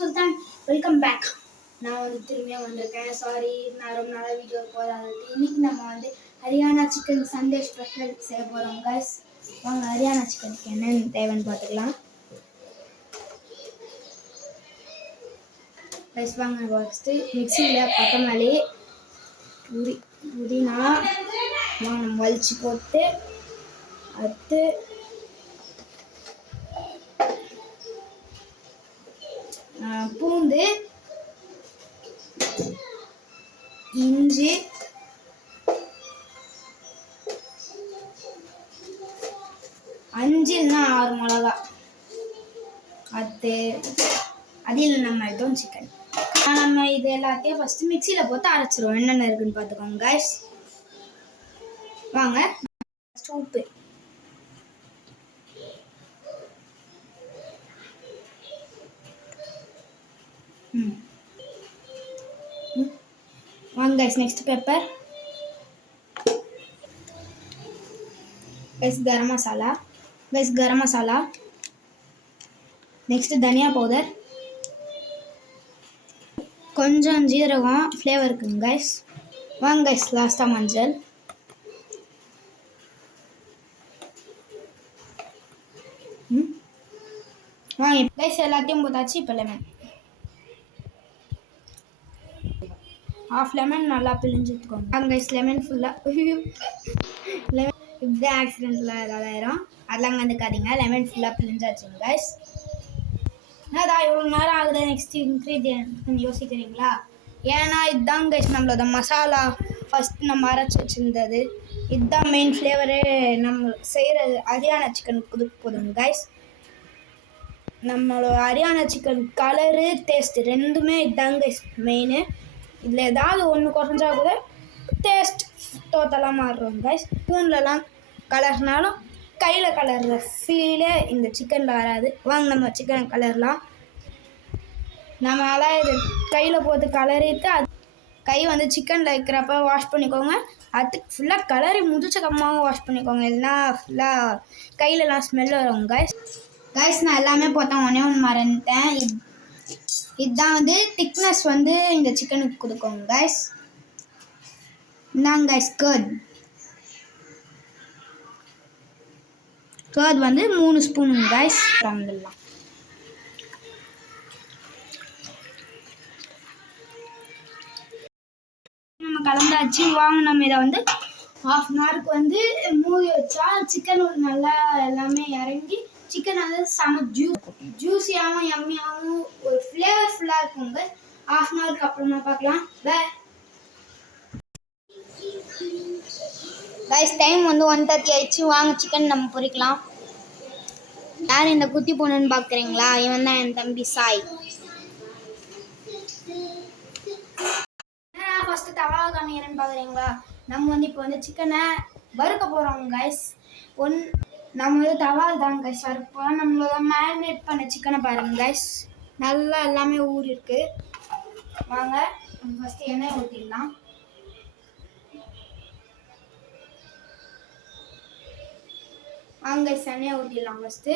சுல்தான் welcome back. நான் வந்து திரும்பியாக வந்திருக்கேன். சாரி, நான் ரொம்ப நாளாக வீடியோ போடாது. இன்னைக்கு நம்ம வந்து ஹரியானா சிக்கன் சண்டே ஸ்பெஷல் செய்ய போகிறோம் கைஸ். வாங்க ஹரியானா சிக்கனுக்கு என்னென்னு தேவைன்னு பார்த்துக்கலாம். ரைஸ் வாங்க ஃபஸ்ட்டு மிக்சியில் கொத்தமல்லி புதினா நம்ம வலிச்சு போட்டு அடுத்து பூண்டு இஞ்சி அஞ்சுன்னா 6 மிளகா அதில் நம்ம எடுத்தோம் சிக்கன். நம்ம இது எல்லாத்தையும் ஃபஸ்ட்டு மிக்சியில் போட்டு அரைச்சிருவோம். என்னென்ன இருக்குன்னு பார்த்துக்கோங்க கைஸ். வாங்க உப்பு வாங்க guys. Next pepper guys, garam masala next தனியா பவுடர், கொஞ்சம் ஜீரகம் ஃப்ளேவர் இருக்குங்க கைஸ். வாங்க கைஸ் லாஸ்ட்டாக மஞ்சள். வாங்க கைஸ் எல்லாத்தையும் போட்டாச்சு. இப்போ லெமன், ½ லெமன் நல்லா பிழிஞ்சு ஊற்றுக்கோங்க. வாங்க கைஸ் லெமன் ஃபுல்லாக லெமன் இப்படி ஆக்சிடென்ட்டில் ஏதாவது ஆயிரும், அதெல்லாம் கண்டுக்காதீங்க. லெமன் ஃபுல்லாக பிழிஞ்சாச்சுங்க கைஸ். என்னடா இவ்வளோ நேரம் ஆகுது நெக்ஸ்ட் இன்க்ரீடியன்ட் யோசிக்கிறீங்களா? ஏன்னா இதுதான் கைஸ் நம்மளோட மசாலா. ஃபஸ்ட்டு நம்ம அரைச்சி வச்சுருந்தது இதுதான் மெயின் ஃப்ளேவரே. நம்ம செய்கிறது ஹரியானா சிக்கன் கொடுக்க போதுங்க கைஸ். நம்மளோட ஹரியானா சிக்கன் கலரு டேஸ்ட்டு ரெண்டுமே இதுதாங்க கைஸ் மெயினு. இதில் ஏதாவது ஒன்று குறைஞ்சா கூட டேஸ்ட் டோட்டலாக மாறுறோம் கைஸ். ஸ்பூன்லலாம் கலர்னாலும் கையில் கலர்ற ஃபீலே இந்த சிக்கனில் வராது. வாங்க நம்ம சிக்கன் கலர்லாம் நம்மளால் இது கையில் போட்டு கலரிட்டு அது கை வந்து சிக்கனில் இருக்கிறப்ப வாஷ் பண்ணிக்கோங்க. அதுக்கு ஃபுல்லாக கலரி முடிச்சக்கப்புறமாக வாஷ் பண்ணிக்கோங்க. இல்லைனா ஃபுல்லாக கையிலலாம் ஸ்மெல் வரும் கைஸ். நான் எல்லாமே போட்டேன், ஒன்றே ஒன்று மறந்துட்டேன். இதுதான் வந்து திக்னஸ் வந்து இந்த சிக்கனுக்கு கொடுக்கோங்க கைஸ். இந்தாங்க கைஸ் கர்ட் வந்து 3 ஸ்பூனுங்க கைஸ். கலந்துடலாம். நம்ம கலந்தாச்சு. வாங்க நம்ம இதை வந்து ½ அன் ஹவருக்கு வந்து மூடி வச்சா சிக்கன் ஒரு நல்லா எல்லாமே இறங்கி சிக்கன் வந்து செம ஜூஸியாகவும் யம்மியாகவும் ஒரு ஃப்ளேவர்ஃபுல்லாக இருக்குங்க. ½ அன் ஹவருக்கு அப்புறமா பார்க்கலாம். கைஸ் டைம் வந்து 1:30 ஆயிடுச்சு. வாங்க சிக்கன் நம்ம பொரிக்கலாம். யார் இந்த குட்டி பொண்ணுன்னு பார்க்குறீங்களா? இவன் தான் என் தம்பி சாய். ஃபஸ்ட்டு தவா காமிக்கிறேன்னு பார்க்குறீங்களா? நம்ம வந்து இப்போ வந்து சிக்கனை வறுக்க போகிறோம் கைஸ். நம்ம வந்து தவால் தான் கைஸ் வறுப்போம். நம்மளோட மேரினேட் பண்ண சிக்கனை பாருங்கள் கைஸ், நல்லா எல்லாமே ஊறி இருக்கு. வாங்க நம்ம ஃபஸ்ட்டு எண்ணெய் ஊற்றிடலாம். வாங்க எண்ணெய் ஊற்றிடலாம். ஃபஸ்ட்டு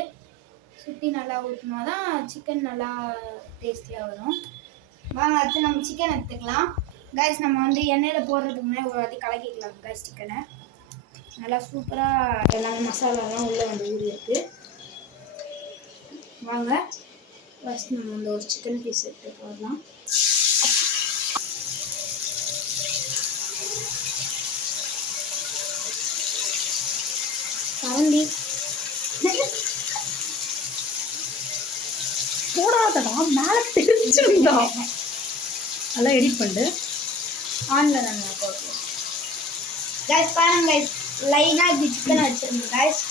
சுற்றி நல்லா ஊற்றினா தான் சிக்கன் நல்லா டேஸ்டியாக வரும். வாங்க அடுத்து நம்ம சிக்கன் எடுத்துக்கலாம் கைஸ். நம்ம வந்து எண்ணெயில் போடுறதுக்கு முன்னாடி ஒரு வாட்டி கலக்கிக்கலாம் கைஸ். சிக்கனை நல்லா சூப்பராக எல்லாமே மசாலாலாம் உள்ளே வந்து ஊறி இருக்கு. வாங்க ஃபஸ்ட் நம்ம வந்து ஒரு சிக்கன் பீஸ் எடுத்து போடலாம். கரண்டி போடாதடா, மேலே தெரிஞ்சிருந்தா. நல்லா எடிட் பண்ணு. ஆனில் நம்ம போடுவோம் கைஸ். பாருங்க கைஸ், லைனாக இப்படி சிக்கனை வச்சுருங்க கைஸ்.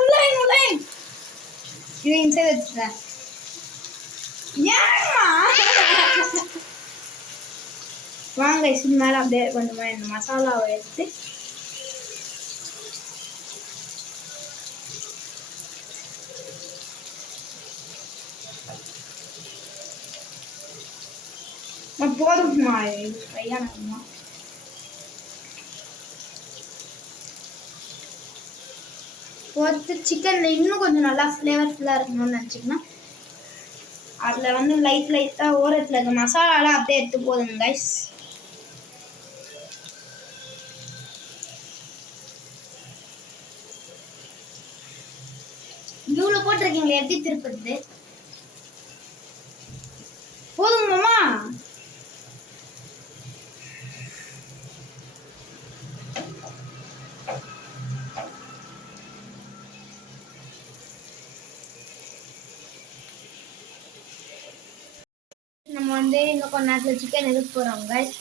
உள்ள இது இன்சைட் வச்சுக்கிறேன். ஏமா வாங்க இது மேலே அப்படியே கொஞ்சமா இந்த மசாலாவை எடுத்து போதுமா? ஃப்ரையானமா ஒருத்து சிக்கனில் இன்னும் கொஞ்சம் நல்லா ஃப்ளேவர்ஃபுல்லாக இருக்கணும்னு நினச்சிங்கன்னா அதில் வந்து லைட்டாக ஓரத்தில் இருக்க மசாலாலாம் அப்படியே எடுத்து போதுங்க கைஸ். இவ்வளோ போட்டிருக்கீங்களே எப்படி திருப்பது? போதுங்கம்மா. நம்ம வந்து இன்னும் கொஞ்ச நேரத்தில் சிக்கன் எடுக்க போகிறோம் கைஸ்.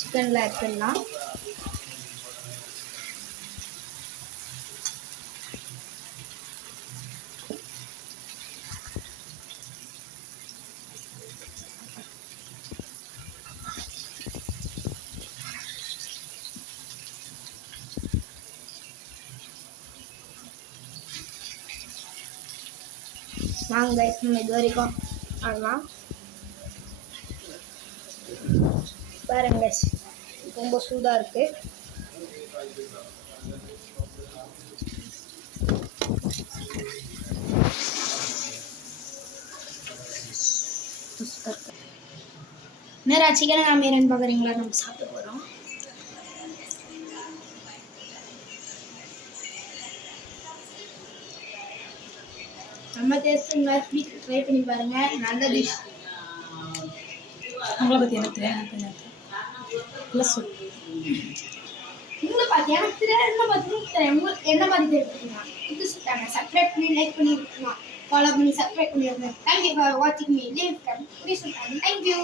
சிக்கனில் ஆட் பண்ணலாம். வாங்க கைஸ், நம்ம இது வரைக்கும் ஆடலாம். பாருங்க கைஸ், ரொம்ப சூடாக இருக்கு. நேரா சிக்கன் காமிரன் பார்க்குறீங்களா? நம்ம சாப்பிட போகிறோம். நம்ம டேஸ்ட்டுங்க, வீட்டில் ட்ரை பண்ணி பாருங்கள். நல்ல டிஷ். உங்களை பற்றி எனக்கு தெரியாது. உங்களை பார்த்து எனக்கு தெரியாது, என்ன பார்த்து உங்களுக்கு என்ன பார்த்து தெரிஞ்சுக்கோங்க. இது சுத்தாங்க. சப்ஸ்கிரைப் பண்ணி லைக் பண்ணி விட்டுருங்க. ஃபாலோ பண்ணி சப்ஸ்கிரைப் பண்ணி விட்டுருங்க. தேங்க்யூ ஃபார் வாட்சிங் மீ. Leave comment. ப்ளீஸ் சுத்தாங்க. தேங்க்யூ.